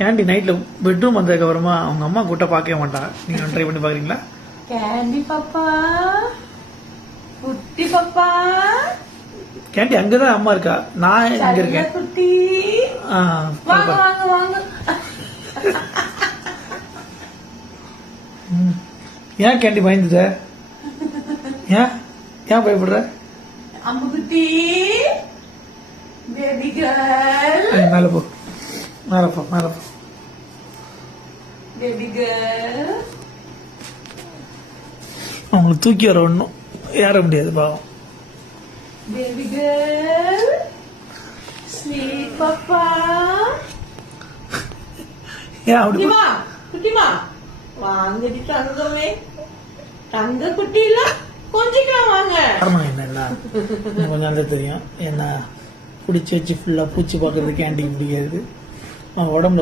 Candy நைட்ல bedroom வந்ததுக்கு அப்புறமா அவங்க அம்மா கூட்ட பார்க்கவே மாட்டாங்க. நீங்க ட்ரை பண்ணி பாக்குறீங்களா? கேண்டி பாப்பா, குட்டி பாப்பா. கேண்டி அங்கதான் அம்மா இருக்கா, நான் இங்க இருக்கேன். குட்டி வாங்க வாங்க வாங்க. ஏன் கேண்டி பயந்துட்ட? ஏன் ஏன் பயப்படுற? அம்பு குட்டி, பேபி கேர்ள். மேல போ, மேல போ, மேல போ. Baby girl. அவங்களுக்கு தூக்கி வர ஒண்ணும் ஏற முடியாது பாவம். பேபி கேர்ள், ஸ்வீட் பாப்பா. ஏன் அப்படி குட்டிமா, குட்டிமா வாங்கடி தங்கமே. தங்க குட்டி இல்ல, கொஞ்சிக்கலாம் வாங்க. காரணம் என்னன்னா கொஞ்சம் நல்லா தெரியும். என்ன பிடிச்சி வச்சு ஃபுல்லா பூச்சி பாக்குறது கேண்டிக்கு பிடிக்காது. அவன் உடம்புல